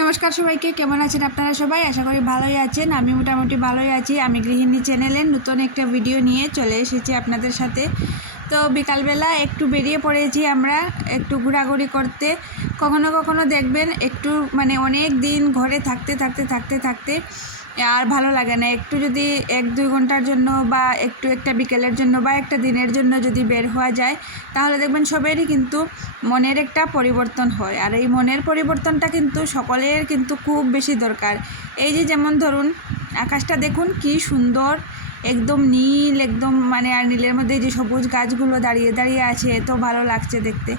নমস্কার সবাইকে, কেমন আছেন আপনারা সবাই? আশা করি ভালোই আছেন। আমি মোটামুটি ভালোই আছি। আমি গৃহিণী চ্যানেলের নতুন একটা ভিডিও নিয়ে চলে এসেছি আপনাদের সাথে। তো বিকালবেলা একটু বেরিয়ে পড়েছি আমরা, একটু ঘোরাঘুরি করতে। কখনো কখনো দেখবেন একটু মানে অনেক দিন ঘরে থাকতে থাকতে থাকতে থাকতে আর ভালো লাগে না। একটু যদি এক দুই ঘণ্টার জন্য বা একটু একটা বিকেলের জন্য বা একটা দিনের জন্য যদি বের হওয়া যায়, তাহলে দেখবেন সবেরই কিন্তু মনের একটা পরিবর্তন হয়। আর এই মনের পরিবর্তনটা কিন্তু সকলের কিন্তু খুব বেশি দরকার। এই যে যেমন ধরুন, আকাশটা দেখুন কি সুন্দর, একদম নীল, একদম মানে আর নীলের মধ্যে যে সবুজ গাছগুলো দাঁড়িয়ে দাঁড়িয়ে আছে, এত ভালো লাগছে দেখতে।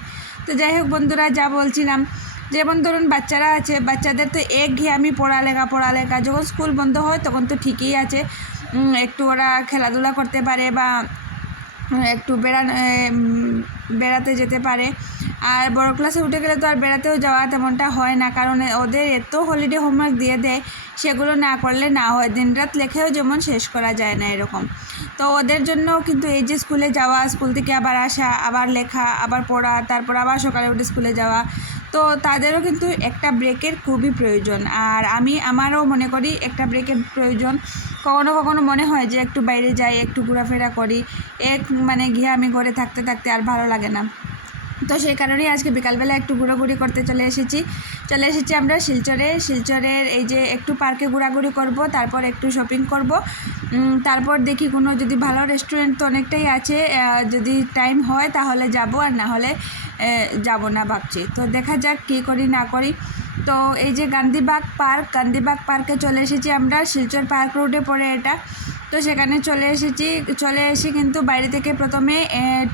তো যাই হোক বন্ধুরা, যা বলছিলাম যেমন ধরুন বাচ্চারা আছে, বাচ্চাদের তো এক আমি পড়ালেখা পড়ালেখা, যখন স্কুল বন্ধ হয় তখন তো ঠিকই আছে। একটু ওরা খেলাধুলা করতে পারে বা একটু বেড়ানো বেড়াতে যেতে পারে। আর বড় ক্লাসে উঠে গেলে তো আর বেড়াতেও যাওয়া তেমনটা হয় না, কারণ ওদের এত হলিডে হোমওয়ার্ক দিয়ে দেয়, সেগুলো না করলে না হয় দিনরাত লেখেও যেমন শেষ করা যায় না এরকম। তো ওদের জন্য কিন্তু এই যে স্কুলে যাওয়া স্কুল থেকে আবার আসা, আবার লেখা, আবার পড়া, তারপর আবার সকালে উঠে স্কুলে যাওয়া তো তাদেরও কিন্তু একটা ব্রেকের খুবই প্রয়োজন। আর আমি, আমারও মনে করি একটা ব্রেকের প্রয়োজন। কখনো কখনো মনে হয় যে একটু বাইরে যাই, একটু ঘোরাফেরা করি। এক মানে গিয়ে আমি ঘরে থাকতে থাকতে আর ভালো লাগে না। তো সেই কারণেই আজকে বিকালবেলা একটু ঘোরাঘুরি করতে চলে এসেছি। চলে এসেছি আমরা শিলচরে। শিলচরের এই যে একটু পার্কে ঘোরাঘুরি করব, তারপর একটু শপিং করব। তারপর দেখি কোনো যদি ভালো রেস্টুরেন্ট তো অনেকটাই আছে যদি টাইম হয় তাহলে যাব, আর না হলে যাব না ভাবছি। তো দেখা যাক কী করি, না করি। তো এই যে গান্ধীবাগ পার্ক, গান্ধীবাগ পার্কে চলে এসেছি আমরা। শিলচর পার্ক রোডে পড়ে এটা। তো সেখানে চলে এসেছি। চলে এসে কিন্তু বাইরে থেকে প্রথমে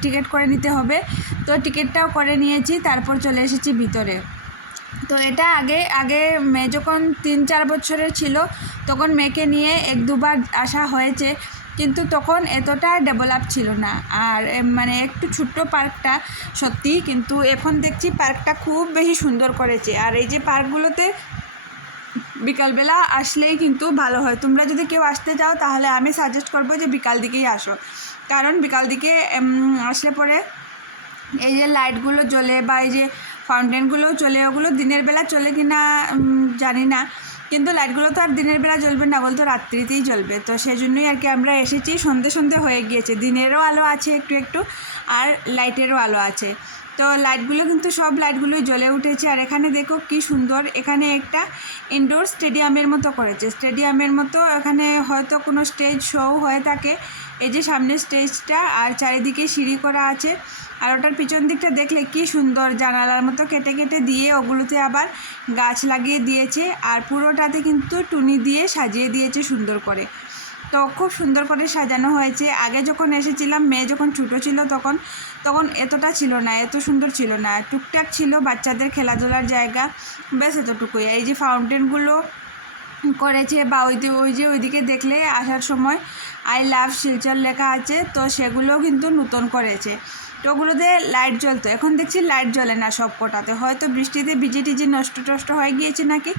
টিকিট করে নিতে হবে। তো টিকিটটাও করে নিয়েছি, তারপর চলে এসেছি ভিতরে। তো এটা আগে আগে মেয়ে যখন তিন চার বছরের ছিল, তখন মেয়েকে নিয়ে এক দুবার আসা হয়েছে। কিন্তু তখন এতটা ডেভেলপ ছিল না। আর মানে একটু ছোট্ট পার্কটা সত্যি, কিন্তু এখন দেখছি পার্কটা খুব বেশি সুন্দর করেছে। আর এই যে পার্কগুলোতে বিকালবেলা আসলেই কিন্তু ভালো হয়। তোমরা যদি কেউ আসতে চাও, তাহলে আমি সাজেস্ট করব যে বিকাল দিকেই আসো। কারণ বিকাল দিকে আসলে পরে এই যে লাইটগুলো জ্বলে বা এই যে ফাউন্টেনগুলো চলে ওগুলো দিনের বেলা চলে কি না জানি না। কিন্তু লাইটগুলো তো আর দিনের বেলা জ্বলবে না, বলতো রাত্রিতেই জ্বলবে। তো সেই জন্যই আর কি আমরা এসেছি, সন্ধে সন্ধে হয়ে গিয়েছে। দিনেরও আলো আছে একটু একটু, আর লাইটেরও আলো আছে। তো লাইটগুলো কিন্তু সব লাইটগুলোই জ্বলে উঠেছে। আর এখানে দেখো কি সুন্দর, এখানে একটা ইনডোর স্টেডিয়ামের মতো করেছে। স্টেডিয়ামের মতো এখানে হয়তো কোনো স্টেজ শো হয়ে থাকে। এই যে সামনে স্টেজটা আর চারিদিকে সিঁড়ি করা আছে। আর ওটার পিছন দিকটা দেখলে কি সুন্দর, জানালার মতো কেটে কেটে দিয়ে ওগুলোতে আবার গাছ লাগিয়ে দিয়েছে। আর পুরোটাতে কিন্তু টুনি দিয়ে সাজিয়ে দিয়েছে সুন্দর করে। তো খুব সুন্দর করে সাজানো হয়েছে। আগে যখন এসেছিলাম, মেয়ে যখন ছোটো ছিল তখন তখন এতটা ছিল না, এত সুন্দর ছিল না। টুকটাক ছিল বাচ্চাদের খেলাধুলার জায়গা। বেশ এতটুকুই। এই যে ফাউন্টেনগুলো করেছে বা ওই ওই যে ওইদিকে দেখলে আসার সময় আই লাভ শিলচর লেখা আছে, তো সেগুলোও কিন্তু নতুন করেছে। তো ওগুলোতে লাইট জ্বলতো। এখন দেখছি লাইট জ্বলে না সব কটাতে হয়তো বৃষ্টিতে ভিজে টিজি নষ্ট টষ্ট হয়ে গিয়েছে নাকি?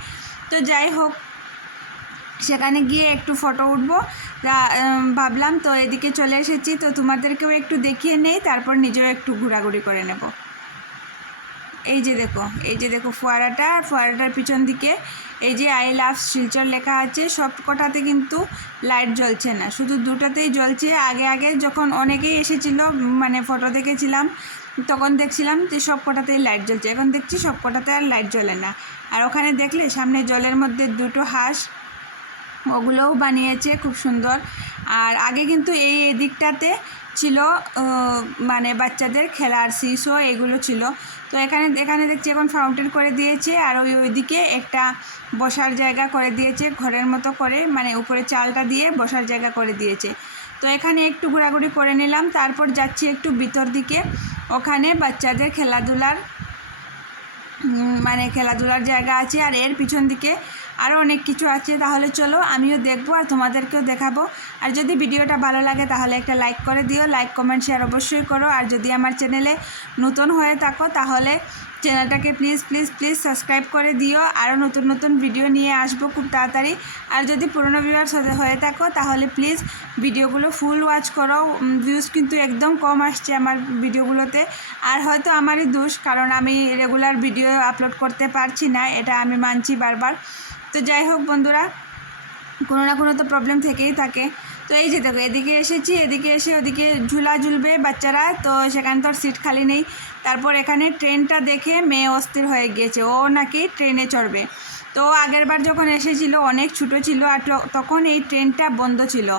তো যাই হোক, সেখানে গিয়ে একটু ফটো উঠবো। ভাবলাম তো এদিকে চলে এসেছি, তো তোমাদেরকেও একটু দেখিয়ে নেই, তারপর নিজেও একটু ঘোরাঘুরি করে নেব। এই যে দেখো, এই যে দেখো ফোয়ারাটা আর ফোয়ারাটার পিছন দিকে, এই যে আই লাভ শিলচর লেখা আছে, সব কটাতে কিন্তু লাইট জ্বলছে না, শুধু দুটোতেই জ্বলছে। আগে আগে যখন অনেকেই এসেছিল মানে ফটো দেখেছিলাম, তখন দেখছিলাম যে সব কটাতেই লাইট জ্বলছে, এখন দেখছি সব কটাতে আর লাইট জ্বলে না। আর ওখানে দেখলে সামনে জলের মধ্যে দুটো হাঁস ওগুলোও বানিয়েছে, খুব সুন্দর। আর আগে কিন্তু এই এদিকটাতে ছিল মানে বাচ্চাদের খেলার শিশো এগুলো ছিল। তো এখানে এখানে দেখছি এখন ফাউন্টেন করে দিয়েছে, আর ওই, ওইদিকে একটা বসার জায়গা করে দিয়েছে, ঘরের মতো করে মানে উপরে চালটা দিয়ে বসার জায়গা করে দিয়েছে। তো এখানে একটু ঘোরাঘুরি করে নিলাম, তারপর যাচ্ছি একটু ভিতর দিকে। ওখানে বাচ্চাদের খেলাধুলার মানে খেলাধুলার জায়গা আছে, আর এর পিছন দিকে আরও অনেক কিছু আছে, তাহলে চলো আমিও দেখব আর তোমাদেরকেও দেখাবো। আর যদি ভিডিওটা ভালো লাগে তাহলে একটা লাইক করে দিও, লাইক, কমেন্ট, শেয়ার অবশ্যই করো। আর যদি আমার চ্যানেলে নতুন হয়ে থাকো তাহলে চ্যানেলটাকে প্লিজ প্লিজ প্লিজ সাবস্ক্রাইব করে দিও। আরও নতুন নতুন ভিডিও নিয়ে আসব খুব তাড়াতাড়ি। আর যদি পুরনো ভিউয়ার্স হয়ে থাকো তাহলে প্লিজ ভিডিওগুলো ফুল ওয়াচ করো। ভিউজ কিন্তু একদম কম আসছে আমার ভিডিওগুলোতে। আর হয়তো আমারই দোষ, কারণ আমি রেগুলার ভিডিও আপলোড করতে পারছি না, এটা আমি মানছি বারবার। তো যাই হোক বন্ধুরা, কোনো না কোনো তো প্রবলেম থেকেই থাকে। তো এই যে দেখো, এদিকে এসেছি, এদিকে এসে ওদিকে ঝুলা ঝুলবে বাচ্চারা, তো সেখানে তো সিট খালি নেই। তারপর এখানে ট্রেনটা দেখে মেয়ে অস্থির হয়ে গিয়েছে, ও নাকি ট্রেনে চড়বে। তো আগের বার যখন এসেছিল, অনেক ছোটো ছিল আর তখন এই ট্রেনটা বন্ধ ছিল।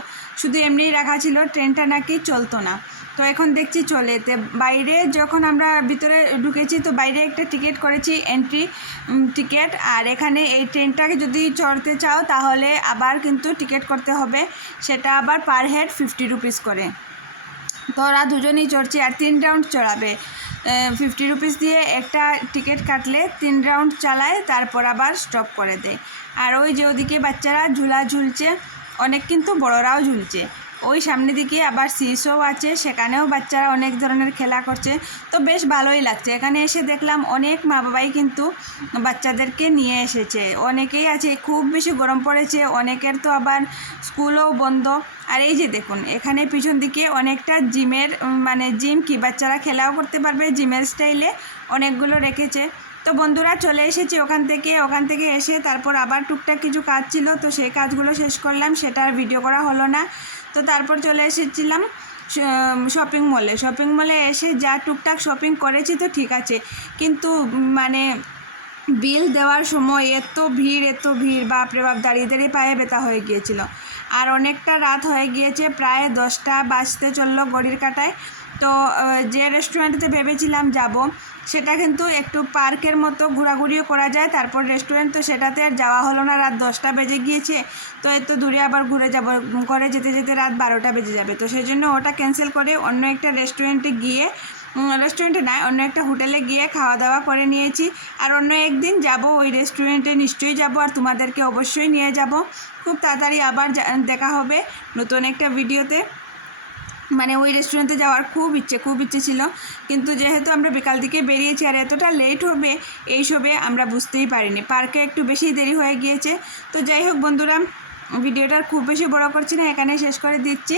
শুধু এমনিই রাখা ছিল ট্রেনটা নাকি চলতো না। তো এখন দেখছি চলে। বাইরে যখন আমরা ভিতরে ঢুকেছি, তো বাইরে একটা টিকিট করেছি এন্ট্রি টিকিট। আর এখানে এই ট্রেনটাকে যদি চড়তে চাও, তাহলে আবার কিন্তু টিকিট করতে হবে। সেটা আবার পার হেড ফিফটি রুপিস করে। তো ওরা দুজনেই চড়ছে আর তিন রাউন্ড চড়াবে। ফিফটি রুপিস দিয়ে একটা টিকিট কাটলে তিন রাউন্ড চালায়, তারপর আবার স্টপ করে দেয়। আর ওই যে ওদিকে বাচ্চারা ঝুলা ঝুলছে, অনেক কিন্তু বড়রাও ঝুলছে। ওই সামনের দিকে আবার সিসও আছে, সেখানেও বাচ্চারা অনেক ধরনের খেলা করছে। তো বেশ ভালোই লাগছে। এখানে এসে দেখলাম অনেক মা বাবাই কিন্তু বাচ্চাদেরকে নিয়ে এসেছে। অনেকেই আছে, খুব বেশি গরম পড়েছে, অনেকের তো আবার স্কুলও বন্ধ। আর এই যে দেখুন, এখানে পিছন দিকে অনেকটা জিমের মানে জিম কি, বাচ্চারা খেলাও করতে পারবে, জিমের স্টাইলে অনেকগুলো রেখেছে। তো বন্ধুরা চলে এসেছি ওখান থেকে ওখান থেকে এসে তারপর আবার টুকটাক কিছু কাজ ছিল, তো সেই কাজগুলো শেষ করলাম, সেটা আর ভিডিও করা হলো না। তো তারপর চলে এসেছিলাম শপিং মলে শপিং মলে এসে যা টুকটাক শপিং করেছি তো ঠিক আছে। কিন্তু মানে বিল দেওয়ার সময় এত ভিড় এত ভিড় বাপরে বাপ দাঁড়িয়ে দাঁড়িয়ে পায়ে ব্যথা হয়ে গিয়েছিল। আর অনেকটা রাত হয়ে গিয়েছে, প্রায় দশটা বাজতে চলল গড়ির কাটায়। তো যে রেস্টুরেন্টে ভেবেছিলাম যাব, সেটা কিন্তু একটু পার্কের মতো ঘোরাঘুরিও করা যায়। তারপর রেস্টুরেন্ট তো সেটাতে আর যাওয়া হলো না, রাত দশটা বেজে গিয়েছে। তো এত দূরে আবার ঘুরে যাব করে যেতে যেতে রাত বারোটা বেজে যাবে। তো সেই জন্য ওটা ক্যান্সেল করে অন্য একটা রেস্টুরেন্টে গিয়ে রেস্টুরেন্টে না অন্য একটা হোটেলে গিয়ে খাওয়া দাওয়া করে নিয়েছি। আর অন্য একদিন যাব, ওই রেস্টুরেন্টে নিশ্চয়ই যাব আর তোমাদেরকে অবশ্যই নিয়ে যাব। খুব তাড়াতাড়ি আবার দেখা হবে নতুন একটা ভিডিওতে মানে ওই রেস্টুরেন্টে যাওয়ার খুব ইচ্ছে খুব ইচ্ছে ছিল। কিন্তু যেহেতু আমরা বিকাল দিকে বেরিয়েছি আর এতটা লেট হবে এইসবে আমরা বুঝতেই পারিনি। পার্কে একটু বেশি দেরি হয়ে গিয়েছে। তো যাই হোক বন্ধুরা ভিডিওটার খুব বেশি বড় করছি না এখানে শেষ করে দিচ্ছি।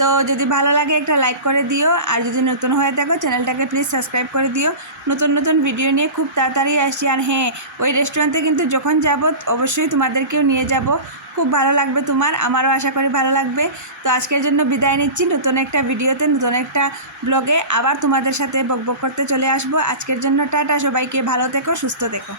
তো যদি ভালো লাগে একটা লাইক করে দিও, আর যদি নতুন হয়ে থাকো, চ্যানেলটাকে প্লিজ সাবস্ক্রাইব করে দিও। নতুন নতুন ভিডিও নিয়ে খুব তাড়াতাড়ি আসছি। আর হ্যাঁ ওই রেস্টুরেন্টে কিন্তু যখন যাব, অবশ্যই তোমাদেরকেও নিয়ে যাব। খুব ভালো লাগবে তোমার, আমারও আশা করি ভালো লাগবে। তো আজকের জন্য বিদায় নিচ্ছি। নতুন একটা ভিডিওতে, নতুন একটা ব্লগে আবার তোমাদের সাথে বকবক করতে চলে আসব। আজকের জন্য টাটা, সবাইকে ভালো থেকো, সুস্থ থেকো।